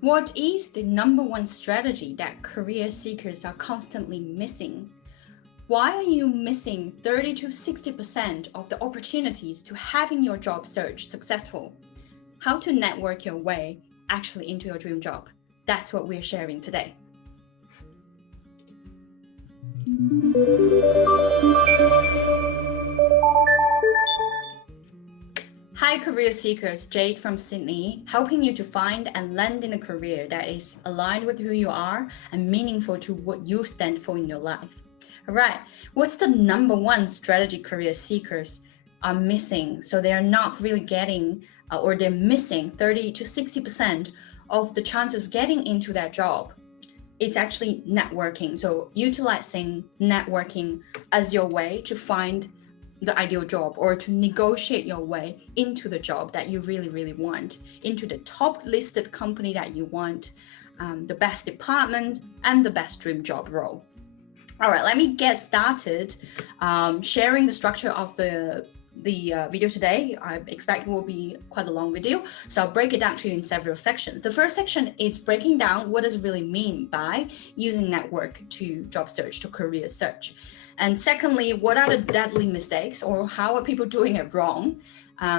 What is the number one strategy that career seekers are constantly missing? Why are you missing 30 to 60% of the opportunities to having your job search successful? How to network your way actually into your dream job? That's what we're sharing today. Hi, career seekers, Jade from Sydney, helping you to find and land in a career that is aligned with who you are and meaningful to what you stand for in your life. All right, what's the number one strategy career seekers are missing? So they are not really getting, or they're missing 30 to 60% of the chances of getting into that job. It's actually networking. So utilizing networking as your way to find the ideal job or to negotiate your way into the job that you really, really want, into the top listed company that you want, the best department and the best dream job role. All right, let me get started sharing the structure of the video today. I expect it will be quite a long video, so I'll break it down to you in several sections. The first section is breaking down what does it really mean by using network to job search, to career search. And secondly, what are the deadly mistakes or how are people doing it wrong?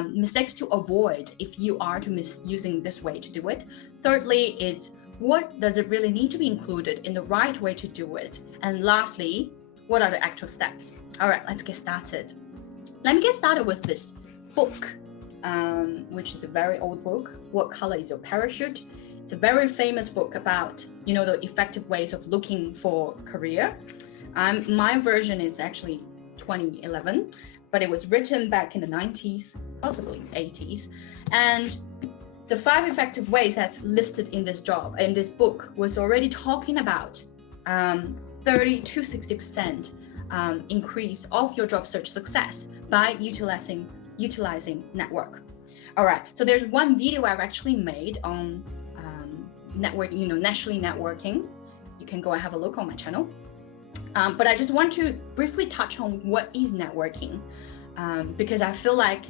Mistakes to avoid if you are to misusing this way to do it. Thirdly, it's what does it really need to be included in the right way to do it? And lastly, what are the actual steps? All right, let's get started. Let me get started with this book, which is a very old book. What color is your parachute? It's a very famous book about, the effective ways of looking for career. My version is actually 2011, but it was written back in the 90s, possibly 80s. And the 5 effective ways that's listed in this book was already talking about 30 to 60% increase of your job search success by utilizing network. All right, so there's one video I've actually made on naturally networking. You can go and have a look on my channel. But I just want to briefly touch on what is networking, because I feel like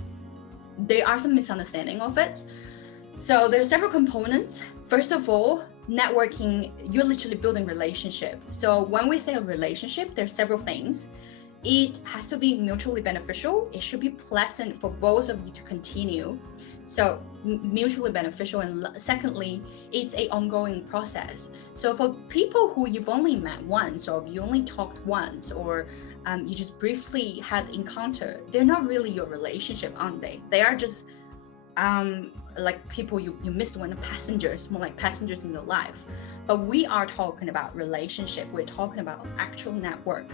there are some misunderstanding of it. So there's several components. First of all, networking, you're literally building relationship. So when we say a relationship, there's several things. It has to be mutually beneficial. It should be pleasant for both of you to continue. So mutually beneficial. And secondly, it's an ongoing process. So for people who you've only met once, or you only talked once, or you just briefly had encounter, they're not really your relationship, aren't they? They are just like people you missed when passengers, more like passengers in your life. But we are talking about relationship. We're talking about actual network.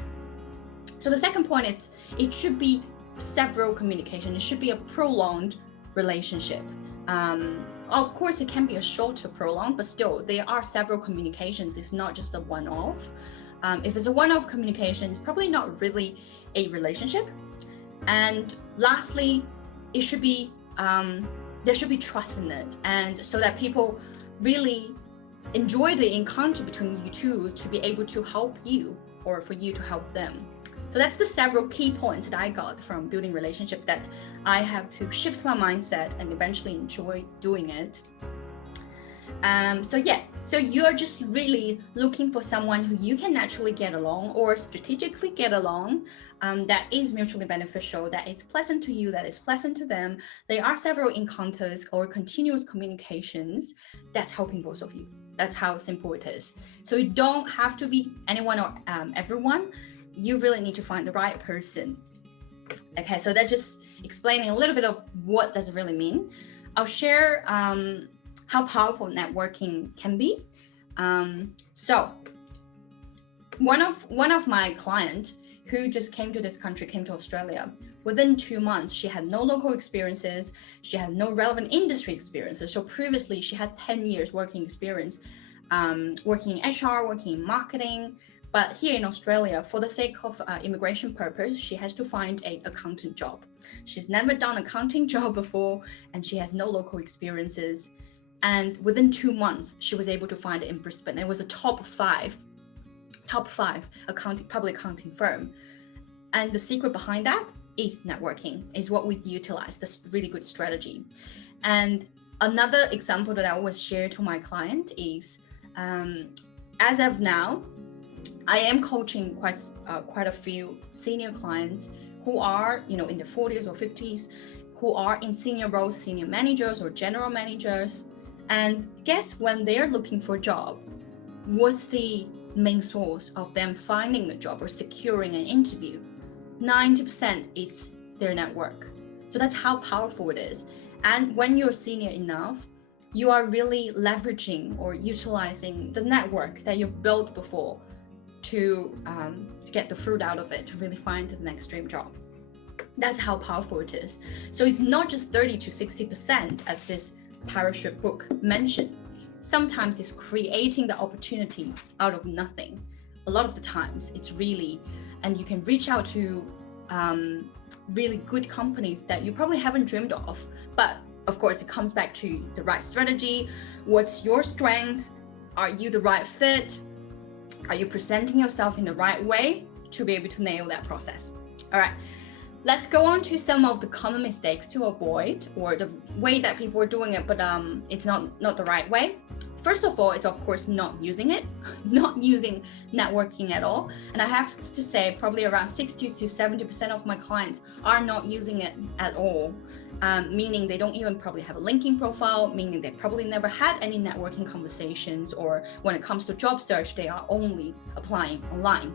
So the second point is it should be several communication. It should be a prolonged relationship. Of course, it can be a shorter prolonged, but still there are several communications. It's not just a one-off. If it's a one-off communication, it's probably not really a relationship. And lastly, it should be there should be trust in it, and so that people really enjoy the encounter between you two to be able to help you or for you to help them. So that's the several key points that I got from building relationship that I have to shift my mindset and eventually enjoy doing it. So you're just really looking for someone who you can naturally get along or strategically get along, that is mutually beneficial, that is pleasant to you, that is pleasant to them. There are several encounters or continuous communications that's helping both of you. That's how simple it is. So you don't have to be anyone or everyone. You really need to find the right person. Okay, so that's just explaining a little bit of what does it really mean. I'll share how powerful networking can be. So one of my clients who just came to this country, came to Australia, within 2 months, she had no local experiences. She had no relevant industry experiences. So previously she had 10 years working experience, working in HR, working in marketing. But here in Australia, for the sake of immigration purpose, she has to find an accountant job. She's never done an accounting job before, and she has no local experiences. And within 2 months, she was able to find it in Brisbane. It was a top five public accounting firm. And the secret behind that is networking, is what we utilize, this really good strategy. And Another example that I always share to my client is, as of now, I am coaching quite a few senior clients who are, in their 40s or 50s, who are in senior roles, senior managers or general managers. And guess when they're looking for a job, what's the main source of them finding a job or securing an interview? 90% it's their network. So that's how powerful it is. And when you're senior enough, you are really leveraging or utilizing the network that you've built before to get the fruit out of it, to really find the next dream job. That's how powerful it is. So it's not just 30 to 60% as this parachute book mentioned. Sometimes it's creating the opportunity out of nothing. A lot of the times it's really, and you can reach out to really good companies that you probably haven't dreamed of. But of course, it comes back to the right strategy. What's your strengths? Are you the right fit? Are you presenting yourself in the right way to be able to nail that process? All right, let's go on to some of the common mistakes to avoid, or the way that people are doing it, but it's not the right way. First of all, it's of course not using it, not using networking at all. And I have to say probably around 60 to 70% of my clients are not using it at all. Meaning they don't even probably have a LinkedIn profile, meaning they probably never had any networking conversations, or when it comes to job search, they are only applying online.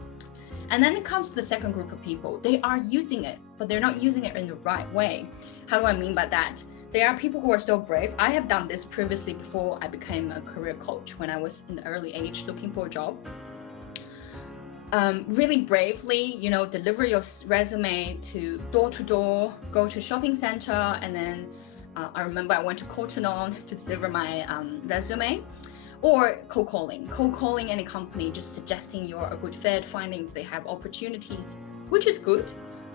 And then it comes to the second group of people. They are using it, but they're not using it in the right way. How do I mean by that? There are people who are so brave. I have done this previously before I became a career coach when I was in the early age looking for a job. Really bravely, deliver your resume to door, go to shopping center, and then I remember I went to Cotton On to deliver my resume, or cold calling any company, just suggesting you're a good fit, finding if they have opportunities, which is good.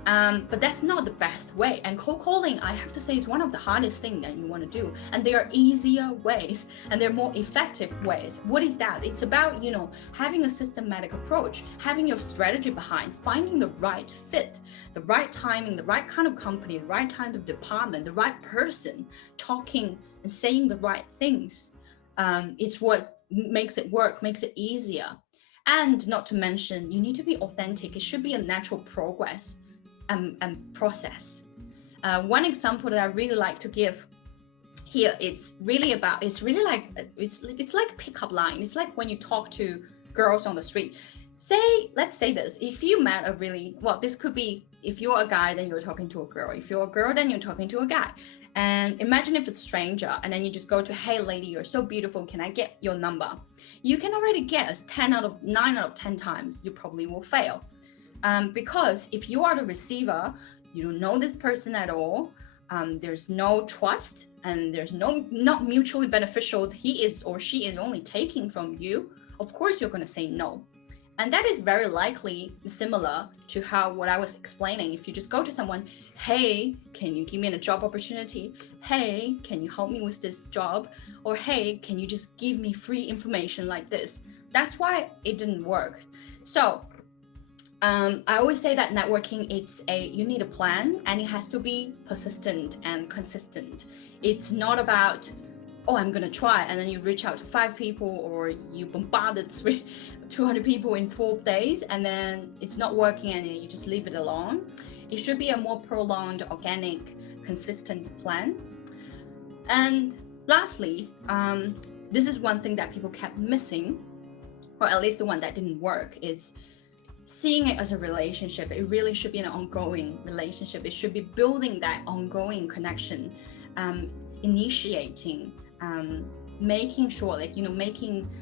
But that's not the best way. And cold calling, I have to say, is one of the hardest things that you want to do. And there are easier ways and there are more effective ways. What is that? It's about, having a systematic approach, having your strategy behind, finding the right fit, the right timing, the right kind of company, the right kind of department, the right person, talking and saying the right things. It's what makes it work, makes it easier. And not to mention, you need to be authentic. It should be a natural progress and process. One example that I really like to give here, it's like a pickup line. It's like when you talk to girls on the street. Let's say this, if you met this could be, if you're a guy, then you're talking to a girl. If you're a girl, then you're talking to a guy. And imagine if it's a stranger, and then you just go to, hey lady, you're so beautiful, can I get your number? You can already guess 9 out of 10 times you probably will fail. Because if you are the receiver, you don't know this person at all, there's no trust, and there's not mutually beneficial, he is or she is only taking from you, of course you're going to say no. And that is very likely similar to what I was explaining. If you just go to someone, hey, can you give me a job opportunity? Hey, can you help me with this job? Or hey, can you just give me free information like this? That's why it didn't work. So I always say that networking, you need a plan, and it has to be persistent and consistent. It's not about, I'm going to try, and then you reach out to 5 people, or you bombarded 200 people in 4 days, and then it's not working and you just leave it alone. It should be a more prolonged, organic, consistent plan. And lastly, this is one thing that people kept missing, or at least the one that didn't work, is seeing it as a relationship. It really should be an ongoing relationship. It should be building that ongoing connection, initiating, making sure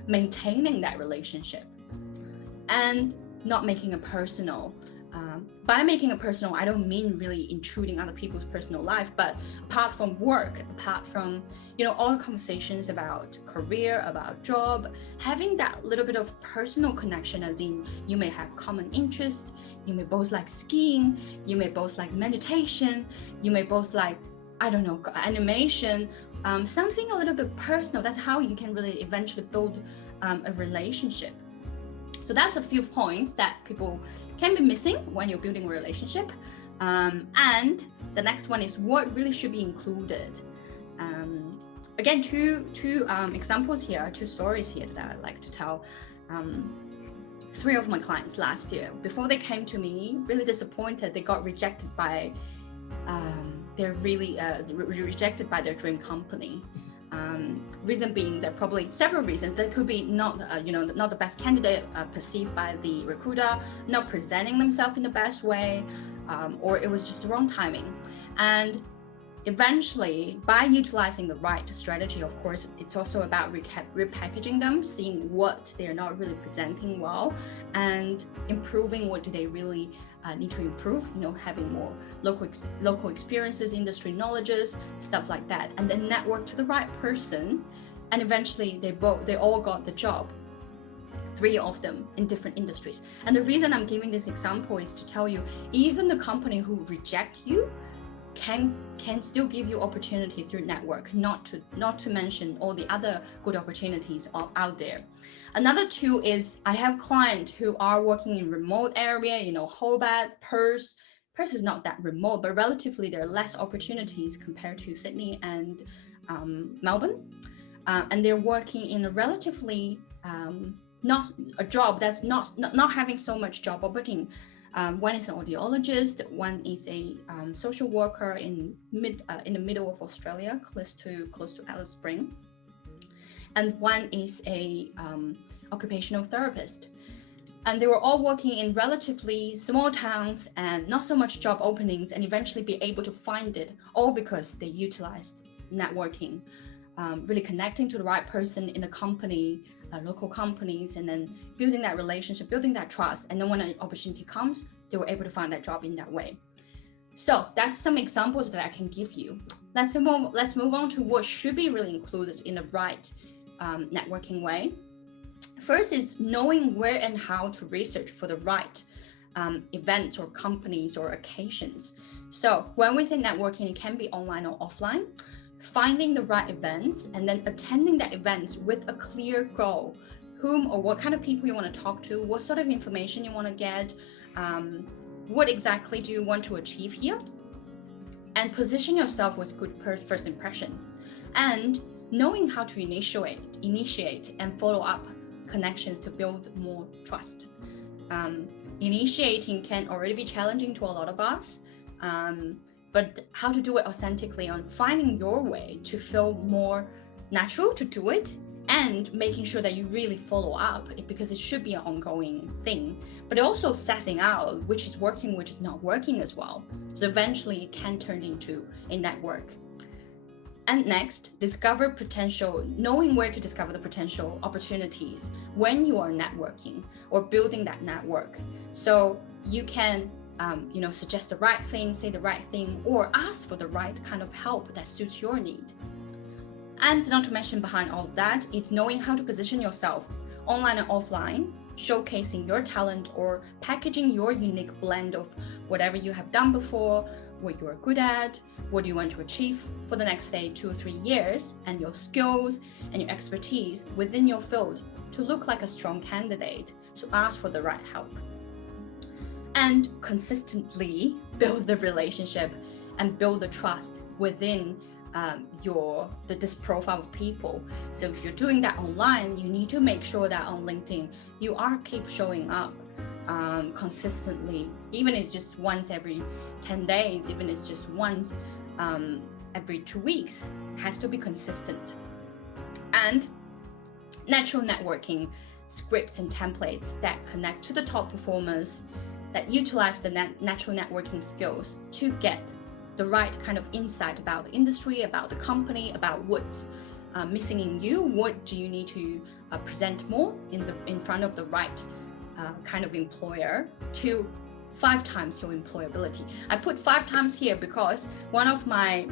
maintaining that relationship, and not making it personal. By making it personal, I don't mean really intruding other people's personal life, but apart from work, apart from all the conversations about career, about job, having that little bit of personal connection, as in you may have common interest, you may both like skiing, you may both like meditation, you may both like, I don't know, animation, something a little bit personal. That's how you can really eventually build a relationship. So that's a few points that people can be missing when you're building a relationship. And the next one is what really should be included. again, two examples here, two stories here that I'd like to tell. Three of my clients last year, before they came to me, really disappointed. They got rejected by, they're really rejected by their dream company. Reason being, there are probably several reasons. There could be not the best candidate perceived by the recruiter, not presenting themselves in the best way, or it was just the wrong timing. And eventually, by utilizing the right strategy, of course, it's also about repackaging them, seeing what they're not really presenting well, and improving what do they really need to improve, having more local experiences, industry knowledges, stuff like that, and then network to the right person. And eventually they all got the job, 3 of them in different industries. And the reason I'm giving this example is to tell you, even the company who reject you can still give you opportunity through network, not to mention all the other good opportunities out there. Another 2 is, I have clients who are working in remote area, Hobart, Perth. Perth is not that remote, but relatively there are less opportunities compared to Sydney and Melbourne. And they're working in a relatively not a job that's not having so much job opportunity. One is an audiologist, one is a social worker in the middle of Australia, close to Alice Springs, and one is a occupational therapist. And they were all working in relatively small towns and not so much job openings, and eventually be able to find it, all because they utilized networking, really connecting to the right person in the company, local companies, and then building that relationship, building that trust. And then when an opportunity comes, they were able to find that job in that way. So that's some examples that I can give you. Let's move on to what should be really included in the right networking way. First is knowing where and how to research for the right events or companies or occasions. So when we say networking, it can be online or offline. Finding the right events and then attending that events with a clear goal, whom or what kind of people you want to talk to, what sort of information you want to get, what exactly do you want to achieve here, and position yourself with good first impression, and knowing how to initiate and follow up connections to build more trust. Initiating can already be challenging to a lot of us, but how to do it authentically, on finding your way to feel more natural to do it, and making sure that you really follow up, because it should be an ongoing thing, but also assessing out which is working, which is not working as well. So eventually it can turn into a network. And next, discover potential, knowing where to discover the potential opportunities when you are networking or building that network. So you can suggest the right thing, say the right thing, or ask for the right kind of help that suits your need. And not to mention, behind all of that, it's knowing how to position yourself online and offline, showcasing your talent or packaging your unique blend of whatever you have done before, what you are good at, what you want to achieve for the next, say, 2 or 3 years, and your skills and your expertise within your field to look like a strong candidate, to ask for the right help. And consistently build the relationship and build the trust within this profile of people. So if you're doing that online, you need to make sure that on LinkedIn you are keep showing up consistently, even if it's just once every 10 days, even if it's just once every 2 weeks, has to be consistent. And natural networking scripts and templates that connect to the top performers, that utilize the natural networking skills to get the right kind of insight about the industry, about the company, about what's missing in you, what do you need to present more in front of the right kind of employer to 5 times your employability. I put 5 times here because one of my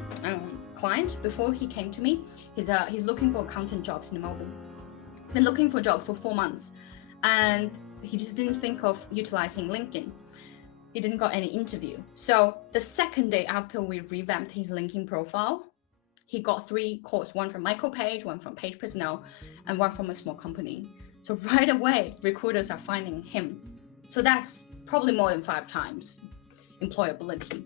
clients, before he came to me, he's looking for accountant jobs in Melbourne. He's been looking for a job for 4 months, and he just didn't think of utilizing LinkedIn. He didn't got any interview. So the second day after we revamped his LinkedIn profile, he got 3 calls, one from Michael Page, one from Page Personnel, and one from a small company. So right away, recruiters are finding him. So that's probably more than 5 times employability.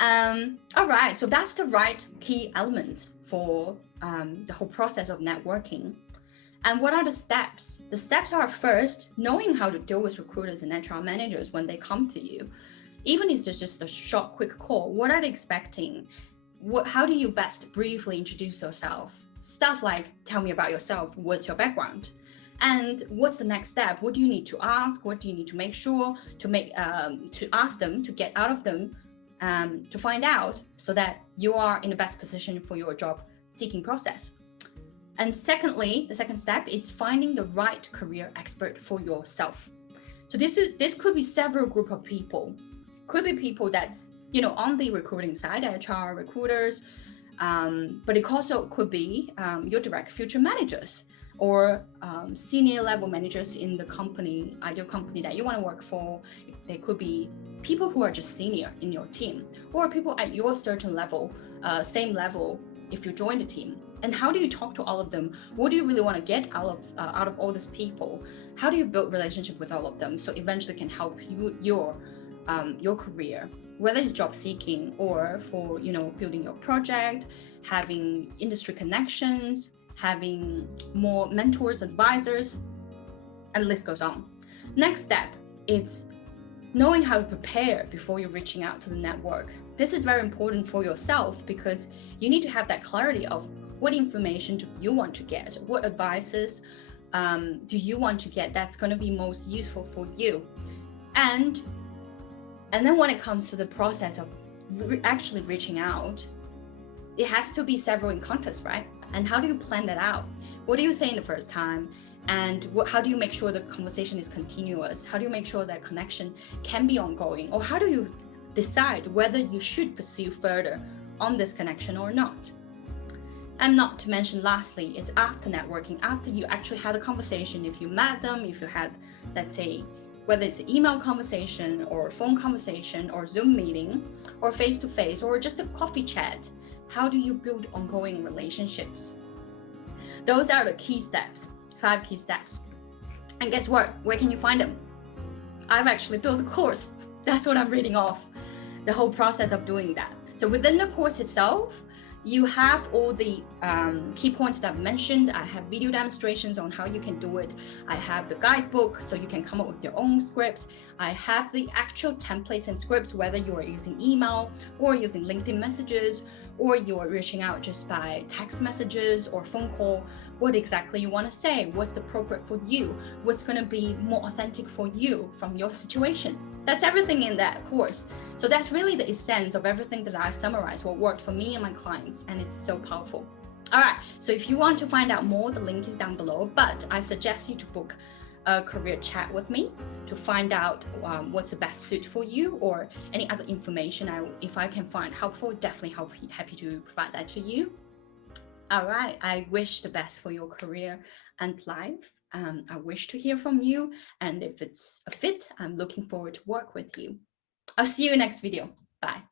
All right, so that's the right key element for the whole process of networking. And what are the steps? The steps are first, knowing how to deal with recruiters and HR managers when they come to you. Even if it's just a short, quick call, what are they expecting? How do you best briefly introduce yourself? Stuff like, tell me about yourself, what's your background? And what's the next step? What do you need to ask? What do you need to make sure to ask them, to get out of them, to find out, so that you are in the best position for your job seeking process? And secondly, the second step is finding the right career expert for yourself. So this could be several group of people. Could be people that's on the recruiting side, HR recruiters, but it also could be your direct future managers or senior level managers in the company, ideal company that you want to work for. They could be people who are just senior in your team, or people at your certain level, same level if you join the team. And how do you talk to all of them? What do you really want to get out of all these people? How do you build relationship with all of them so eventually can help your career, whether it's job seeking or for building your project, having industry connections, having more mentors, advisors, and the list goes on. Next step is knowing how to prepare before you're reaching out to the network. This is very important for yourself because you need to have that clarity of what information do you want to get, what advices do you want to get that's going to be most useful for you. And then when it comes to the process of actually reaching out, it has to be several encounters, right? And how do you plan that out? What do you say in the first time? And how do you make sure the conversation is continuous? How do you make sure that connection can be ongoing? Or how do you decide whether you should pursue further on this connection or not? And not to mention, lastly, it's after networking, after you actually had a conversation, if you met them, if you had, let's say, whether it's an email conversation or a phone conversation or Zoom meeting or face-to-face or just a coffee chat, how do you build ongoing relationships? Those are the key steps, 5 key steps. And guess what? Where can you find them? I've actually built a course. That's what I'm reading off, the whole process of doing that. So within the course itself, you have all the key points that I've mentioned. I have video demonstrations on how you can do it. I have the guidebook so you can come up with your own scripts. I have the actual templates and scripts, whether you are using email or using LinkedIn messages, or you're reaching out just by text messages or phone call, what exactly you want to say, what's appropriate for you, what's going to be more authentic for you from your situation. That's everything in that course. So that's really the essence of everything that I summarize, what worked for me and my clients, and it's so powerful. All right, so if you want to find out more, the link is down below, but I suggest you to book a career chat with me to find out what's the best suit for you, or any other information if I can find helpful, definitely happy to provide that to you. All right, I wish the best for your career and life. I wish to hear from you, and if it's a fit, I'm looking forward to work with you. I'll see you in the next video. Bye.